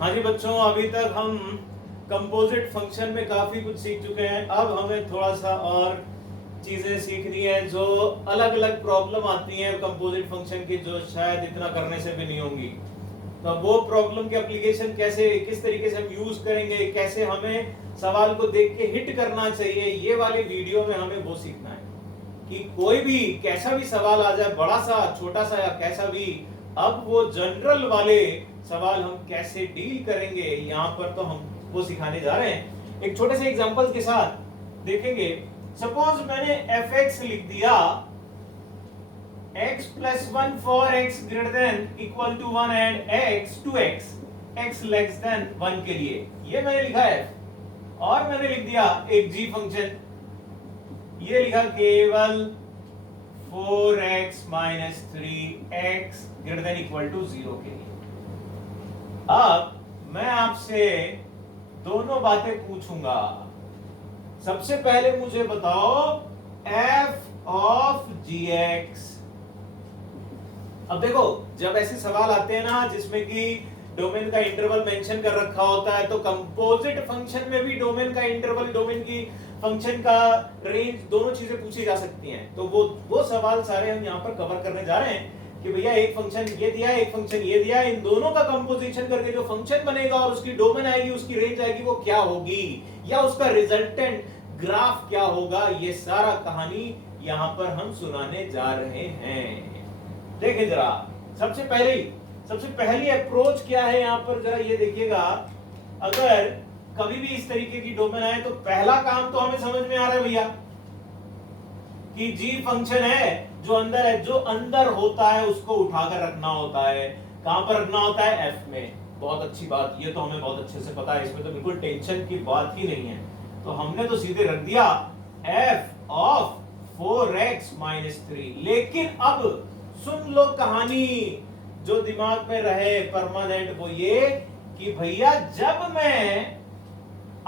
हाँ जी बच्चों, अभी तक हम कंपोजिट फंक्शन में काफी कुछ सीख चुके हैं। अब हमें थोड़ा सा और चीजें सीखनी है जो अलग अलग प्रॉब्लम आती हैं कंपोजिट फंक्शन की, जो शायद इतना करने से भी नहीं होंगी। तो अब वो प्रॉब्लम की एप्लीकेशन कैसे, किस तरीके से हम यूज करेंगे, कैसे हमें सवाल को देख के हिट करना चाहिए, ये वाली वीडियो में हमें वो सीखना है कि कोई भी कैसा भी सवाल आ जाए, बड़ा सा छोटा सा या कैसा भी, अब वो जनरल वाले सवाल हम कैसे डील करेंगे, यहाँ पर तो हम वो सिखाने जा रहे हैं। एक छोटे से एग्जांपल के साथ देखेंगे। सपोज मैंने fx लिख दिया x plus 1 for x greater than equal to 1 and x to x less than 1 के लिए, ये मैंने लिखा है। और मैंने लिख दिया एक g फंक्शन, ये लिखा केवल 4x minus 3x greater than equal to 0 के लिए। अब मैं आपसे दोनों बातें पूछूंगा। सबसे पहले मुझे बताओ f of gx। अब देखो, जब ऐसे सवाल आते हैं ना जिसमें कि डोमेन का इंटरवल मेंशन कर रखा होता है, तो कंपोजिट फंक्शन में भी डोमेन का इंटरवल, डोमेन की फंक्शन का रेंज, दोनों चीजें पूछी जा सकती हैं। तो वो सवाल सारे हम यहाँ पर कवर करने जा रहे हैं कि भैया एक फंक्शन ये दिया, एक फंक्शन ये दिया, इन दोनों का कंपोजिशन करके जो फंक्शन बनेगा और उसकी डोमेन आएगी, उसकी रेंज आएगी, वो क्या होगी, या उसका रिजल्टेंट ग्राफ क्या होगा, ये सारा कहानी यहाँ पर हम सुनाने जा रहे हैं। देखें जरा, सबसे पहली अप्रोच क्या है यहाँ पर, जरा ये देखिएगा। अगर कभी भी इस तरीके की डोमेन आए तो पहला काम तो हमें समझ में आ रहा है भैया कि जी फंक्शन है जो अंदर है, जो अंदर होता है उसको उठाकर रखना होता है। कहां पर रखना होता है? एफ में। बहुत अच्छी बात, ये तो हमें बहुत अच्छे से पता है, इसमें तो बिल्कुल टेंशन की बात ही नहीं है। तो हमने तो सीधे रख दिया f ऑफ 4x minus 3। लेकिन अब सुन लो कहानी, जो दिमाग में रहे परमानेंट, वो ये कि भैया जब मैं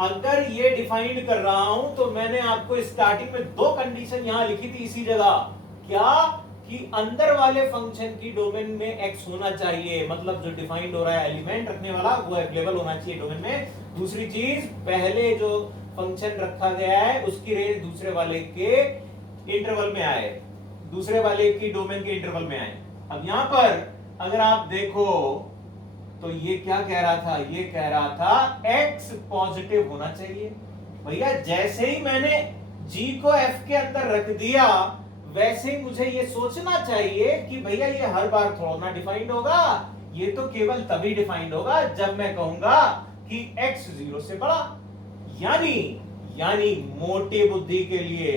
अगर ये डिफाइंड कर रहा हूं तो मैंने आपको स्टार्टिंग में दो कंडीशन यहां लिखी थी इसी जगह। क्या? कि अंदर वाले फंक्शन की डोमेन में x होना चाहिए, मतलब जो डिफाइंड हो रहा है एलिमेंट रखने वाला वो अवेलेबल होना चाहिए डोमेन में। दूसरी चीज, पहले जो फंक्शन रखा गया है उसकी रेंज दूसरे वाले के इंटरवल में आए, दूसरे वाले की डोमेन के इंटरवल में आए। अब यहां पर अगर आप देखो तो ये क्या कह रहा था? ये कह रहा था x पॉजिटिव होना चाहिए। भैया जैसे ही मैंने g को f के अंदर रख दिया, वैसे ही मुझे ये सोचना चाहिए कि भैया ये हर बार थोड़ा ना डिफाइंड होगा, ये तो केवल तभी डिफाइंड होगा जब मैं कहूंगा कि x 0 से बड़ा। यानी मोटी बुद्धि के लिए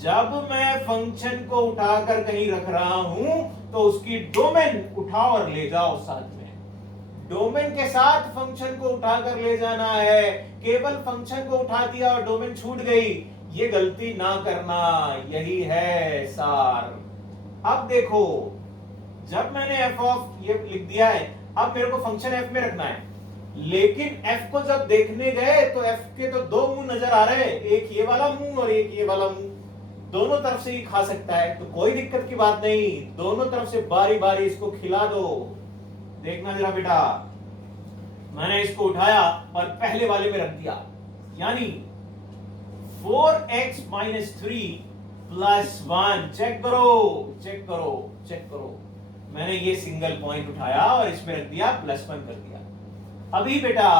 जब मैं फंक्शन को उठाकर कहीं रख रहा हूं तो उसकी डोमेन उठाओ और ले जाओ साथ में। डोमेन के साथ फंक्शन को उठाकर ले जाना है। केवल फंक्शन को उठा दिया और डोमेन छूट गई, ये गलती ना करना, यही है सार। अब देखो, जब मैंने f ऑफ ये लिख दिया है, अब मेरे को फंक्शन f में रखना है, लेकिन f को जब देखने गए तो f के तो दो मुंह नजर आ रहे हैं, एक ये वाला मुंह और एक ये वाला मुंह, दोनों तरफ से ही खा सकता है, तो कोई दिक्कत की बात नहीं, दोनों तरफ से बारी बारी इसको खिला दो। देखना जरा बेटा, मैंने इसको उठाया और पहले वाले में रख दिया, यानी 4x minus 3 plus 1। चेक करो, मैंने ये सिंगल पॉइंट उठाया और इसमें रख दिया +1 कर दिया। अभी बेटा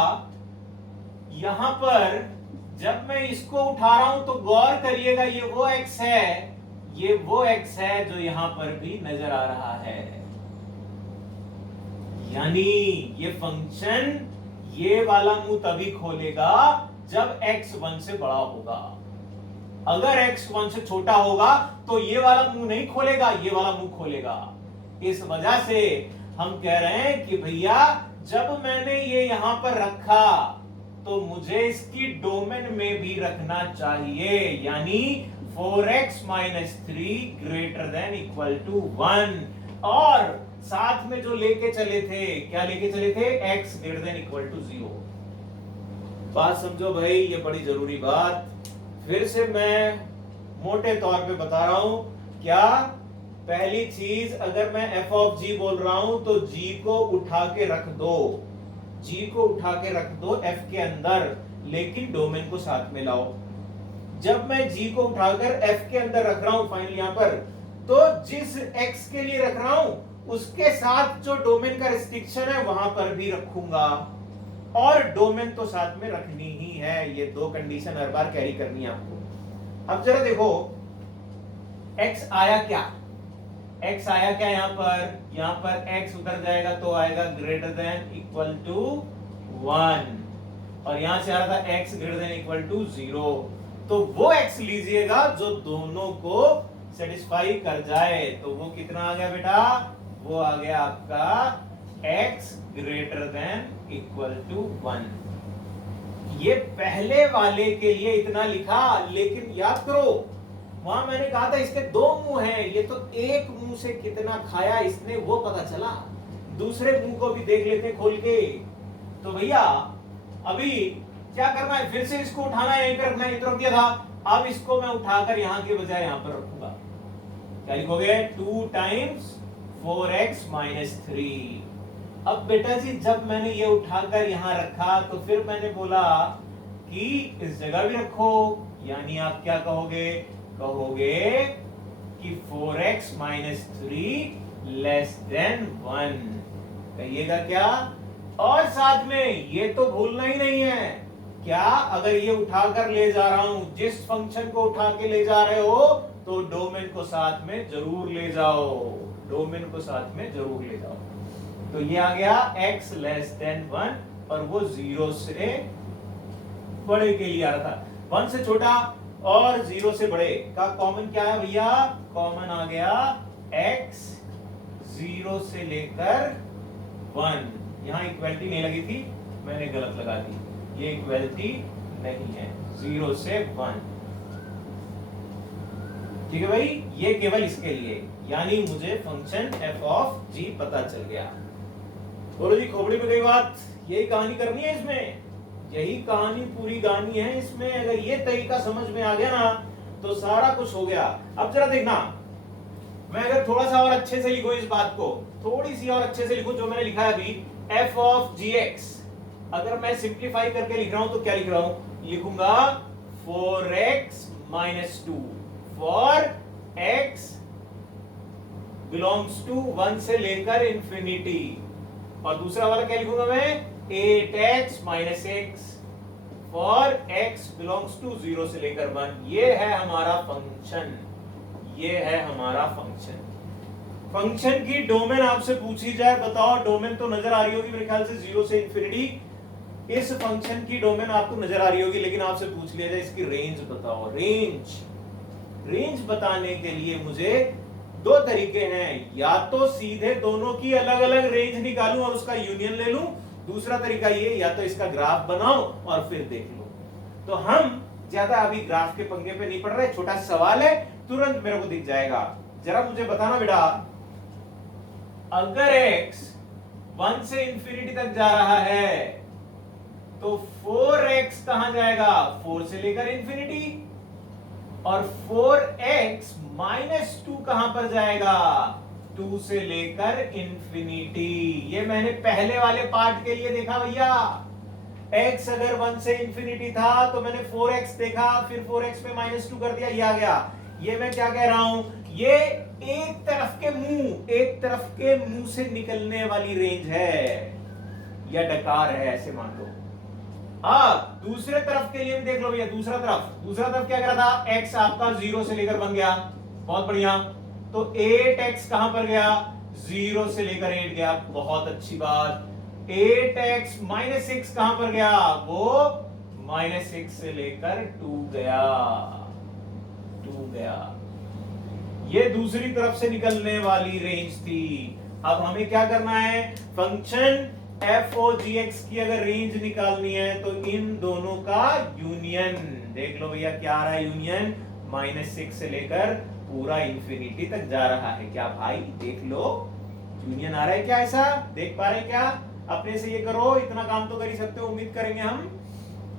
यहां पर जब मैं इसको उठा रहा हूं तो गौर करिएगा, ये वो x है, ये वो x है जो यहां पर भी नजर आ रहा है। यानी ये फंक्शन ये वाला मुंह तभी खोलेगा जब x 1 से बड़ा होगा। अगर x 1 से छोटा होगा तो ये वाला मुंह नहीं खोलेगा, ये वाला मुंह खोलेगा। इस वजह से हम कह रहे हैं कि भैया जब मैंने ये यहां पर रखा तो मुझे इसकी डोमेन में भी रखना चाहिए, यानी 4x minus 3 greater than equal to 1। और साथ में जो लेके चले थे, क्या लेके चले थे? x greater than equal to 0। बात समझो भाई, ये बड़ी जरूरी बात फिर से मैं मोटे तौर पे बता रहा हूं। क्या? पहली चीज, अगर मैं f ऑफ g बोल रहा हूं तो g को उठा के रख दो, g को उठा के रख दो f के अंदर, लेकिन डोमेन को साथ में लाओ। जब मैं g को उठाकर f के अंदर रख रहा हूं फाइनल यहां पर, तो जिस x के लिए रख रहा हूं उसके साथ जो डोमेन का रिस्ट्रिक्शन है वहां पर भी रखूंगा, और डोमेन तो साथ में रखनी ही है। ये दो कंडीशन हर बार कैरी करनी है आपको। अब जरा देखो x आया क्या, x आया क्या यहां पर x उधर जाएगा तो आएगा ग्रेटर देन इक्वल टू 1, और यहां से आ रहा था x greater than equal to 0। तो वो x लीजिएगा जो दोनों को सेटिस्फाई कर जाए। तो वो कितना आ गया बेटा, वो आ गया आपका x greater than equal to 1। ये पहले वाले के लिए इतना लिखा, लेकिन याद करो वहां मैंने कहा था इसके दो मुंह हैं, ये तो एक मुंह से कितना खाया इसने वो पता चला, दूसरे मुंह को भी देख लेते खोल के। तो भैया अभी क्या करना है, फिर से इसको उठाना है, यहीं पे रखना है, रख दिया था। अब इसको मैं उठाकर यहां के बजाय यहां पर रखूंगा। क्या लिखोगे, 2 टाइम्स 4x माइनस 3। अब बेटा जी जब मैंने ये उठाकर यहां रखा तो फिर मैंने बोला कि इस जगह भी रखो, यानी आप क्या कहोगे, कहोगे कि 4x माइनस 3 लेस देन 1। कहिएगा क्या, और साथ में ये तो भूलना ही नहीं है, क्या अगर ये उठाकर ले जा रहा हूं, जिस फंक्शन को उठा के ले जा रहे हो तो डोमेन को साथ में जरूर ले जाओ, डोमेन को साथ में जरूर ले जाओ। तो ये आ गया x लेस देन 1, और वो 0 से बड़े के लिए आ रहा था। 1 से छोटा और 0 से बड़े का कॉमन क्या है भैया, कॉमन आ गया x 0 से लेकर 1। यहां इक्वलिटी नहीं लगी थी, मैंने गलत लगा दी, ये इक्वलिटी नहीं है, 0 से 1। ठीक है भाई, ये केवल इसके लिए, यानी मुझे फंक्शन f ऑफ g पता चल गया। बोलो जी खोपड़ी में गई बात, यही कहानी करनी है इसमें, यही कहानी पूरी गानी है इसमें। अगर ये तरीका समझ में आ गया ना तो सारा कुछ हो गया। अब जरा देखना, मैं अगर थोड़ा सा और अच्छे से लिखूं इस बात को, थोड़ी सी और अच्छे से लिखूं जो मैंने लिखा है अभी, f ऑफ gx, अगर मैं सिंप्लीफाई करके लिख रहा हूं तो क्या लिख रहा हूं, लिखूंगा 4x minus 2 for x belongs to 1 से लेकर इंफिनिटी, और दूसरा वाला क्या लिखूंगा मैं, 8x minus x for x belongs to 0 से लेकर 1। ये है हमारा फंक्शन, ये है हमारा फंक्शन। फंक्शन की डोमेन आपसे पूछी जाए, बताओ डोमेन तो नजर आ रही होगी मेरे ख्याल से 0 से इंफिनिटी, इस फंक्शन की डोमेन आपको नजर आ रही होगी, लेकिन आपसे पूछ लिया जाए इसकी रेंज बताओ। रेंज बताने के लिए मुझे दो तरीके हैं, या तो सीधे दोनों की अलग अलग रेंज निकालूं और उसका यूनियन ले लूं, दूसरा तरीका ये या तो इसका ग्राफ बनाओ और फिर देख लो। तो हम ज्यादा अभी ग्राफ के पंगे पे नहीं पड़ रहे, छोटा सवाल है, तुरंत मेरे को दिख जाएगा। जरा मुझे बताना बेटा, अगर x 1 से इंफिनिटी तक जा रहा है तो 4x कहां जाएगा, 4 से लेकर इंफिनिटी, और 4x माइनस 2 कहां पर जाएगा, 2 से लेकर इंफिनिटी। ये मैंने पहले वाले पार्ट के लिए देखा भैया, x अगर 1 से इंफिनिटी था तो मैंने 4x देखा, फिर 4x पे माइनस 2 कर दिया, ये आ गया। ये मैं क्या कह रहा हूं, ये एक तरफ के मुंह से निकलने वाली रेंज है या डकार है, ऐसे मान लो। अब दूसरे तरफ के लिए भी देख लो भैया, दूसरा तरफ क्या कर रहा था, x आपका 0 से लेकर 1 गया, बहुत बढ़िया। तो 8x कहां पर गया, 0 से लेकर 8 गया, बहुत अच्छी बात। 8x माइनस 6 कहां पर गया, वो माइनस 6 से लेकर 2 गया। ये दूसरी तरफ से निकलने वाली रेंज थी। अब हमें क्या करना है, फंक्शन f और gx की अगर रेंज निकालनी है तो इन दोनों का यूनियन देख लो भैया, क्या आ रहा है यूनियन, -6 से लेकर पूरा इंफिनिटी तक जा रहा है। क्या भाई देख लो यूनियन आ रहा है क्या, ऐसा देख पा रहे हैं क्या, अपने से ये करो, इतना काम तो कर ही सकते हो, उम्मीद करेंगे हम।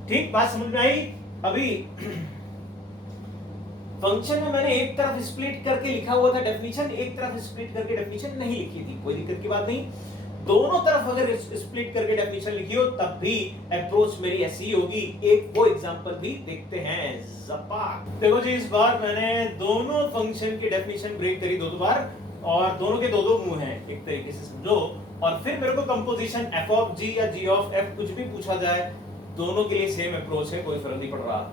ठीक बात समझ में आई। अभी फंक्शन में मैंने एक तरफ स्प्लिट करके लिखा हुआ था डेफिनेशन, एक तरफ स्प्लिट करके डेफिनेशन नहीं लिखी थी, कोई दिक्कत की बात नहीं। दोनों तरफ अगर स्प्लिट करके डेफिनेशन लिखी हो तब भी अप्रोच मेरी ऐसी होगी। एक वो एग्जांपल भी देखते हैं। ज़पाक देखो जी, इस बार मैंने दोनों फंक्शन की डेफिनेशन ब्रेक करी दो बार, और दोनों के दो दो मुंह हैं एक तरीके से समझो। और फिर मेरे को कंपोजिशन f ऑफ g या g ऑफ f कुछ भी पूछा जाए, दोनों के लिए सेम अप्रोच है, कोई फर्क नहीं पड़ रहा।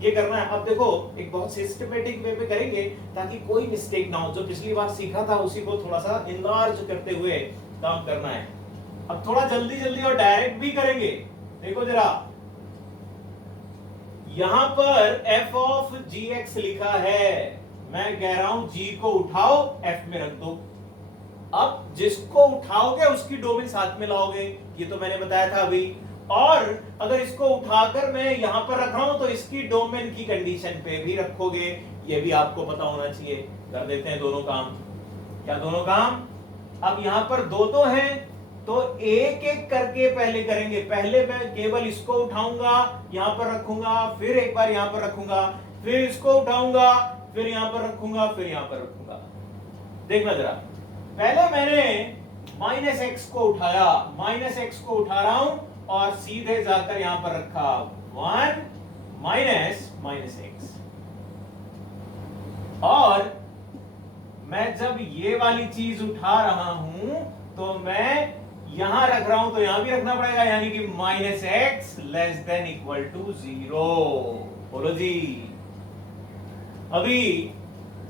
ये करना है। अब देखो एक बहुत सिस्टमैटिक वे में करेंगे ताकि कोई मिस्टेक ना हो। जो पिछली बार सीखा था उसी को थोड़ा सा इनलार्ज करते हुए काम करना है। अब थोड़ा जल्दी जल्दी और डायरेक्ट भी करेंगे। देखो जरा, यहां पर f ऑफ gx लिखा है, मैं कह रहा हूं g को उठाओ f में रख दो। अब जिसको उठाओगे उसकी डोमेन साथ में लाओगे, ये तो मैंने बताया था अभी। और अगर इसको उठाकर मैं यहां पर रख रहा हूं तो इसकी डोमेन की कंडीशन पे भी रखोगे, ये भी आपको पता होना चाहिए। कर देते हैं दोनों काम। क्या दोनों काम? अब यहां पर दो दो हैं तो एक एक करके पहले करेंगे। पहले मैं केवल इसको उठाऊंगा, यहां पर रखूंगा, फिर एक बार यहां पर रखूंगा, फिर इसको उठाऊंगा, फिर यहां पर रखूंगा, फिर यहां पर रखूंगा। देखना जरा, पहले मैंने माइनस एक्स को उठाया, माइनस एक्स को उठा रहा हूं और सीधे जाकर यहां पर रखा 1 माइनस माइनस एक्स। और मैं जब ये वाली चीज उठा रहा हूं तो मैं यहां रख रहा हूं तो यहां भी रखना पड़ेगा, यानी कि minus X less than equal to 0। बोलो जी। अभी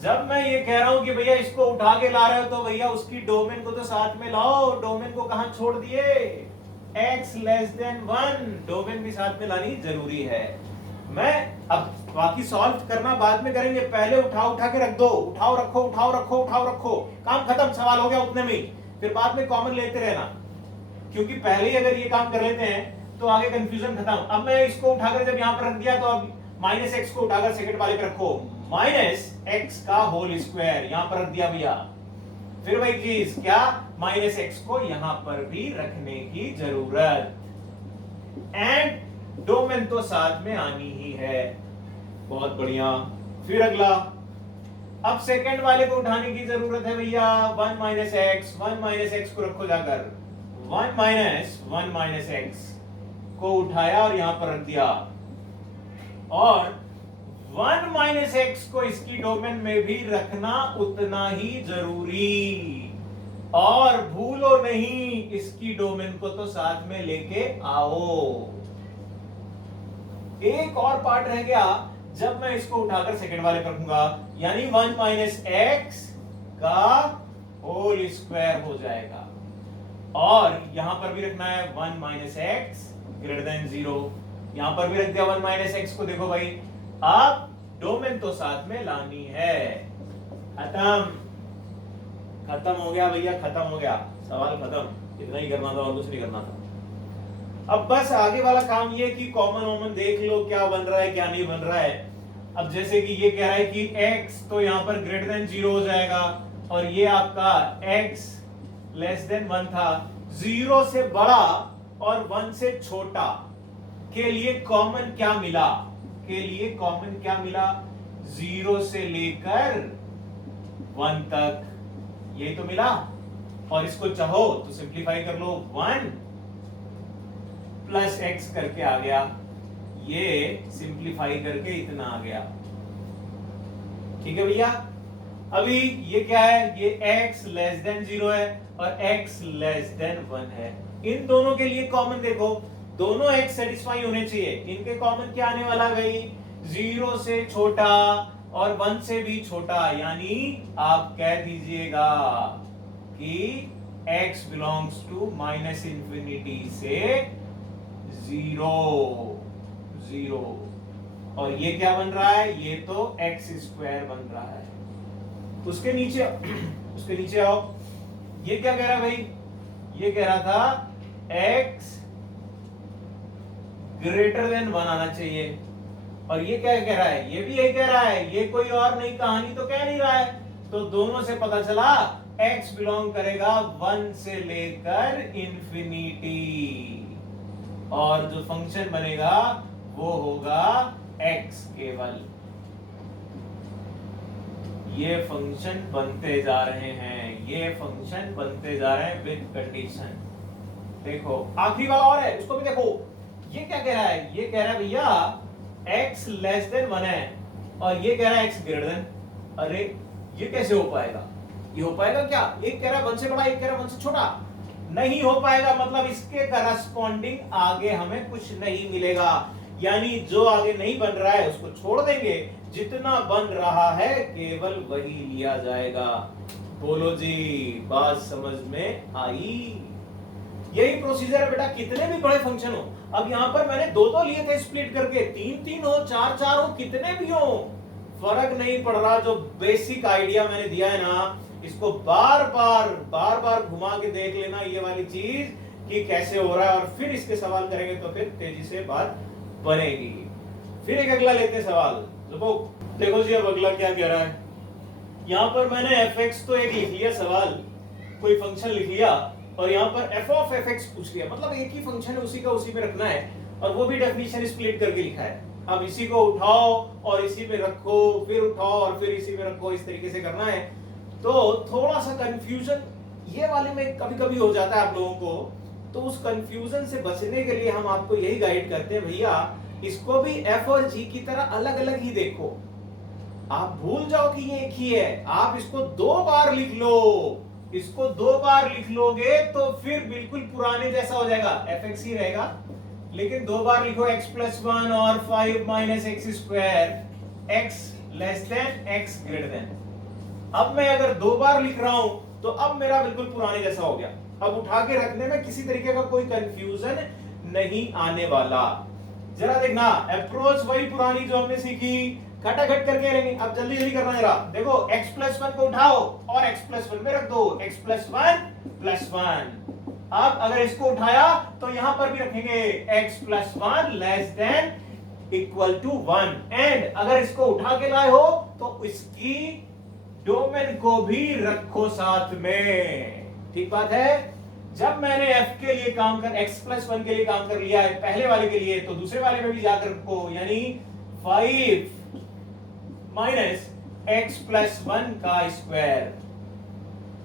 जब मैं ये कह रहा हूं कि भैया इसको उठा के ला रहे हो तो भैया उसकी डोमेन को तो साथ में लाओ। डोमेन को कहां छोड़ दिए? x लेस देन 1, डोमेन भी साथ में लानी जरूरी है। मैं अब बाकी सॉल्व करना बाद में करेंगे, पहले उठा के रख दो। उठाओ रखो, उठाओ रखो, उठाओ रखो, काम खत्म, सवाल हो गया उतने में ही। फिर बाद में कॉमन लेते रहना, क्योंकि पहले ही अगर ये काम कर लेते हैं तो आगे कंफ्यूजन खत्म। अब मैं इसको उठाकर जब यहां पर रख दिया तो अब माइनस एक्स को उठाकर सेकंड वाले पे रखो, माइनस एक्स का होल स्क्वायर यहां पर रख दिया भैया। फिर वही चीज, क्या? माइनस एक्स को यहां पर भी रखने की जरूरत, एंड डोमेन तो साथ में आनी ही है। बहुत बढ़िया। फिर अगला, अब सेकंड वाले को उठाने की जरूरत है भैया। 1 माइनस एक्स, 1 माइनस एक्स को रखो जाकर, 1 माइनस एक्स को उठाया और यहां पर रख दिया। और 1 माइनस एक्स को इसकी डोमेन में भी रखना उतना ही जरूरी। और भूलो नहीं, इसकी डोमेन को तो साथ में लेके आओ। एक और पार्ट रह गया, जब मैं इसको उठाकर सेकंड वाले पर रखूंगा, यानी 1 माइनस एक्स का होल स्क्वायर हो जाएगा। और यहां पर भी रखना है 1 माइनस एक्स ग्रेटर देन 0। यहां पर भी रख दिया 1 माइनस एक्स को। देखो भाई, आप डोमेन तो साथ में लानी है। खत्म, खत्म हो गया भैया, खत्म हो गया, सवाल खत्म। इतना ही करना था और कुछ नहीं करना था। अब बस आगे वाला काम ये कि कॉमन वॉमन देख लो क्या बन रहा है क्या नहीं बन रहा है। अब जैसे कि ये कह रहा है कि x तो यहां पर ग्रेटर देन 0 हो जाएगा, और ये आपका x लेस देन 1 था। 0 से बड़ा और 1 से छोटा के लिए कॉमन क्या मिला? के लिए कॉमन क्या मिला? 0 से लेकर 1 तक, यही तो मिला। और इसको चाहो तो सिंप्लीफाई कर लो, 1 प्लस एक्स करके आ गया। ये सिंप्लीफाई करके इतना आ गया। ठीक है भैया। अभी ये क्या है? ये x लेस देन 0 है और x लेस देन 1 है। इन दोनों के लिए कॉमन देखो, दोनों x सेटिस्फाई होने चाहिए। इनके कॉमन क्या आने वाला है भाई? 0 से छोटा और 1 से भी छोटा, यानी आप कह दीजिएगा कि x belongs to minus infinity से 0। और ये क्या बन रहा है? ये तो एक्स स्क्वायर बन रहा है। उसके नीचे आओ। ये क्या कह रहा है भाई? ये कह रहा था x ग्रेटर देन 1 आना चाहिए। और ये क्या कह रहा है? ये भी यही कह रहा है। ये कोई और नई कहानी तो कह नहीं रहा है। तो दोनों से पता चला x बिलोंग करेगा 1 से लेकर इंफिनिटी, और जो फंक्शन बनेगा वो होगा x केवल। ये फंक्शन बनते जा रहे हैं, ये फंक्शन बनते जा रहे हैं विद कंडीशन। देखो आखिरी वाला और है, उसको भी देखो। ये क्या कह रहा है? ये कह रहा है भैया x लेस देन 1 है और ये कह रहा है x ग्रेटर देन। अरे ये कैसे हो पाएगा? ये हो पाएगा क्या? एक कह रहा है 1 से बड़ा, एक कह रहा है 1 से छोटा। नहीं हो पाएगा, मतलब इसके करस्पॉन्डिंग आगे हमें कुछ नहीं मिलेगा। यानी जो आगे नहीं बन रहा है उसको छोड़ देंगे, जितना बन रहा है केवल वही लिया जाएगा। बोलो जी, बात समझ में आई? यही प्रोसीजर है बेटा, कितने भी बड़े फंक्शन हो। अब यहां पर मैंने दो तो लिए थे स्प्लिट करके, 3-3 हो, 4-4 हो, कितने भी हो, फर्क नहीं पड़ रहा। जो बेसिक आइडिया मैंने दिया है ना, इसको बार बार घुमा के देख लेना ये वाली चीज कि कैसे हो रहा है, और फिर इसके सवाल करेंगे तो फिर तेजी से बात बनेगी। फिर एक अगला लेते हैं सवाल। देखो जी, अब अगला क्या कह रहा है। यहां पर मैंने fx तो एक लिख लिया सवाल, कोई फंक्शन लिख लिया, और यहां पर f ऑफ fx पूछ लिया। मतलब एक ही फंक्शन है, उसी का उसी में रखना है, और वो भी डेफिनेशन स्प्लिट करके लिखा है। अब इसी को उठाओ और इसी में रखो, फिर उठाओ और फिर इसी में रखो, इस तरीके से करना है। तो थोड़ा सा कंफ्यूजन ये वाले में कभी-कभी हो जाता है आप लोगों को, तो उस कंफ्यूजन से बचने के लिए हम आपको यही गाइड करते हैं, भैया इसको भी f और g की तरह अलग-अलग ही देखो। आप भूल जाओ कि ये एक ही है, आप इसको 2 बार लिख लो। इसको 2 बार लिख लोगे तो फिर बिल्कुल पुराने जैसा हो जाएगा, fx ही रहेगा, लेकिन 2 बार लिखो x प्लस 1 और 5 minus x square, x less than x greater then. अब मैं अगर 2 बार लिख रहा हूं तो अब मेरा बिल्कुल पुराने जैसा हो गया। अब उठा के रखने में किसी तरीके का कोई कंफ्यूजन नहीं आने वाला। जरा देखना, अप्रोच वही पुरानी जो हमने सीखी, खटाखट करके लेंगे। अब जल्दी जल्दी करना जरा। देखो x प्लस 1 को उठाओ और x प्लस 1 में रख दो, x प्लस 1 प्लस 1। अब अगर इसको उठाया तो यहां पर भी रखेंगे x plus 1 less than equal to 1। And अगर इसको उठा के लाए हो तो इसकी डोमेन को भी रखो साथ में। ठीक बात है? जब मैंने f के लिए काम कर, x प्लस 1 के लिए काम कर लिया है पहले वाले के लिए, तो दूसरे वाले में भी जाकर रखो, यानी 5 माइनस x प्लस 1 का स्क्वायर,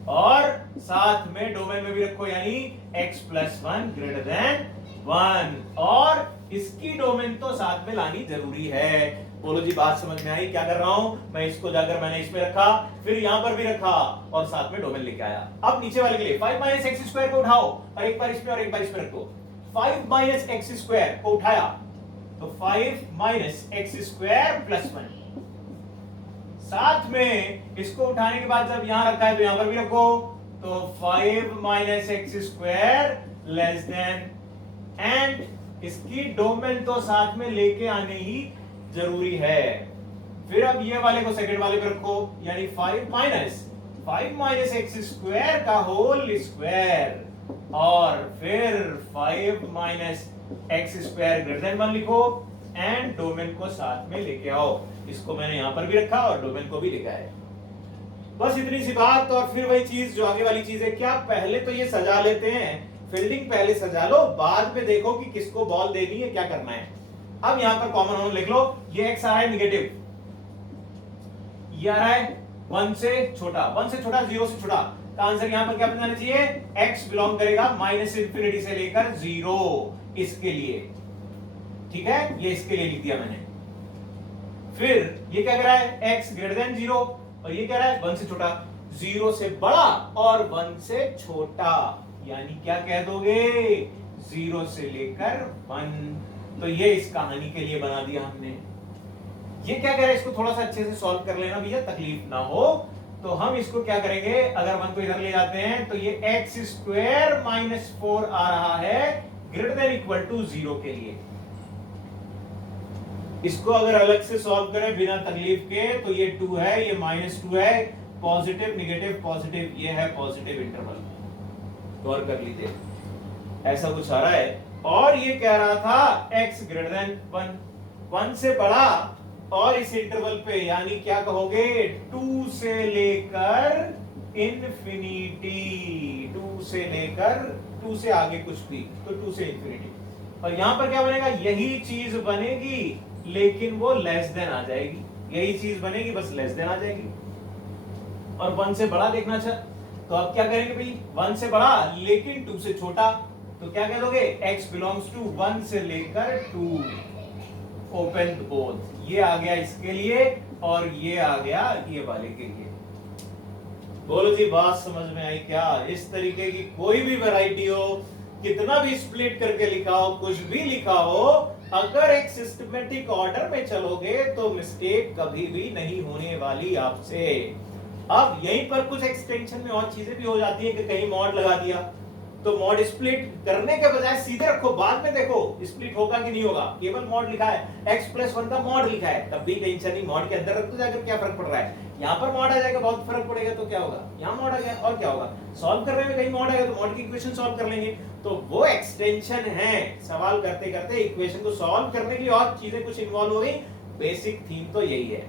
और साथ में डोमेन में भी रखो, यानी x प्लस 1 ग्रेटर देन 1, और इसकी डोमेन तो साथ में लानी जरूरी है। बोलो जी, बात समझ में आई? क्या कर रहा हूं मैं? इसको जाकर मैंने इसमें रखा, फिर यहां पर भी रखा और साथ में डोमेन लेके आया। अब नीचे वाले के लिए 5 माइनस एक्स स्क्वायर को उठाओ और एक बार इसमें और एक बार इसमें रखो। 5 माइनस एक्स स्क्वायर को उठाया तो 5 माइनस एक्स स्क्वायर प्लस 1, साथ में इसको उठाने के बाद जब यहां रखा है तो यहां पर भी रखो, तो 5 minus x square less than, and इसकी डोमेन तो साथ में लेके आने ही जरूरी है। फिर अब ये वाले को सेकंड वाले पे रखो, यानी 5 माइनस एक्स स्क्वायर का होल स्क्वायर, और फिर 5 minus x square greater than 1 लिखो, एंड डोमेन को साथ में लेके आओ। इसको मैंने यहां पर भी रखा और डोमेन को भी लिखा है। बस इतनी सी बात। और फिर वही चीज जो आगे वाली चीज है, क्या पहले तो ये सजा लेते हैं, फील्डिंग पहले सजा लो, बाद में देखो कि किसको बॉल देनी है, क्या करना है। अब यहां पर कॉमन होने लिख लो, ये x आ रहा है नेगेटिव, ये आ रहा है 1 से छोटा, 1 से छोटा 0 से छोटा, तो आंसर यहां पर क्या बनाना चाहिए? x बिलोंग करेगा माइनस इंफिनिटी से लेकर 0, इसके लिए। ठीक है, ये इसके लिए लिख दिया मैंने। फिर ये क्या कह रहा है? x ग्रेटर देन 0, और ये कह रहा है 1 से छोटा, 0 से बड़ा और 1 से छोटा, यानी क्या कह दोगे? 0 से लेकर 1। तो ये इस कहानी के लिए बना दिया हमने। ये क्या कह रहा है? इसको थोड़ा सा अच्छे से सॉल्व कर लेना भैया, तकलीफ ना हो। तो हम इसको क्या करेंगे, अगर 1 को इधर ले जाते हैं तो ये x स्क्वायर माइनस 4 आ रहा है ग्रेटर देन इक्वल टू 0 के लिए। इसको अगर अलग से सॉल्व करें बिना तकलीफ के, तो ये 2 है, ये -2 है, पॉजिटिव नेगेटिव पॉजिटिव, ये है पॉजिटिव इंटरवल। गौर कर लीजिए, ऐसा कुछ आ रहा है। और ये कह रहा था x ग्रेटर देन 1 से बड़ा, और इस इंटरवल पे यानी क्या कहोगे? 2 से लेकर इंफिनिटी, 2 से लेकर 2 से आगे कुछ भी, तो 2 से इंफिनिटी। और यहां पर क्या बनेगा? यही चीज बनेगी, लेकिन वो लेस देन आ जाएगी। यही चीज बनेगी, बस लेस देन आ जाएगी। और 1 से बड़ा देखना चाह, तो अब क्या करेंगे भाई? 1 से बड़ा लेकिन 2 से छोटा, तो क्या कह दोगे, x बिलोंग्स टू 1 से लेकर 2, ओपन बोथ। ये आ गया इसके लिए और ये आ गया ये वाले के लिए। बोलो जी, बात समझ में आई क्या? इस तरीके की कोई भी वैरायटी हो, कितना भी स्प्लिट करके लिखा हो, कुछ भी लिखा हो, अगर एक सिस्टमेटिक ऑर्डर में चलोगे तो मिस्टेक कभी भी नहीं होने वाली आपसे। अब यहीं पर कुछ एक्सटेंशन में और चीजें भी हो जाती है कि कहीं मॉड लगा दिया, तो मॉड स्प्लिट करने के बजाय सीधे रखो, बाद में देखो स्प्लिट होगा कि नहीं होगा। केवल मॉड लिखा है, x+1 का मॉड लिखा है, तब भी टेंशन नहीं, मॉड के अंदर रख दो जाकर, क्या फर्क पड़ रहा है। यहाँ पर मॉड आ जाएगा, बहुत फर्क पड़ेगा, तो क्या होगा, यहाँ मॉड आ गया और क्या होगा, सॉल्व करने में कहीं मॉड आएगा तो मॉड की इक्वेशन सॉल्व कर लेंगे। तो वो एक्सटेंशन है, सवाल करते करते इक्वेशन को सॉल्व करने के लिए और चीजें कुछ इन्वॉल्व हो गई। बेसिक थीम तो यही है।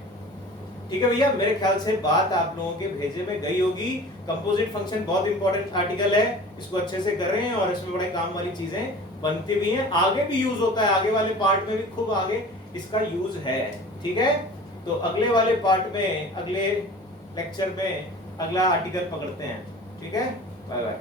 ठीक है भैया, मेरे ख्याल से बात आप लोगों के भेजे में गई होगी। कंपोजिट फंक्शन बहुत इंपॉर्टेंट आर्टिकल है, इसको अच्छे से कर रहे हैं और इसमें बड़े काम वाली चीजें बनती भी हैं, आगे भी यूज होता है, आगे वाले पार्ट में भी खूब आगे इसका यूज है। ठीक है, तो अगले वाले पार्ट में, अगले लेक्चर में अगला आर्टिकल पकड़ते हैं। ठीक है, बाय बाय।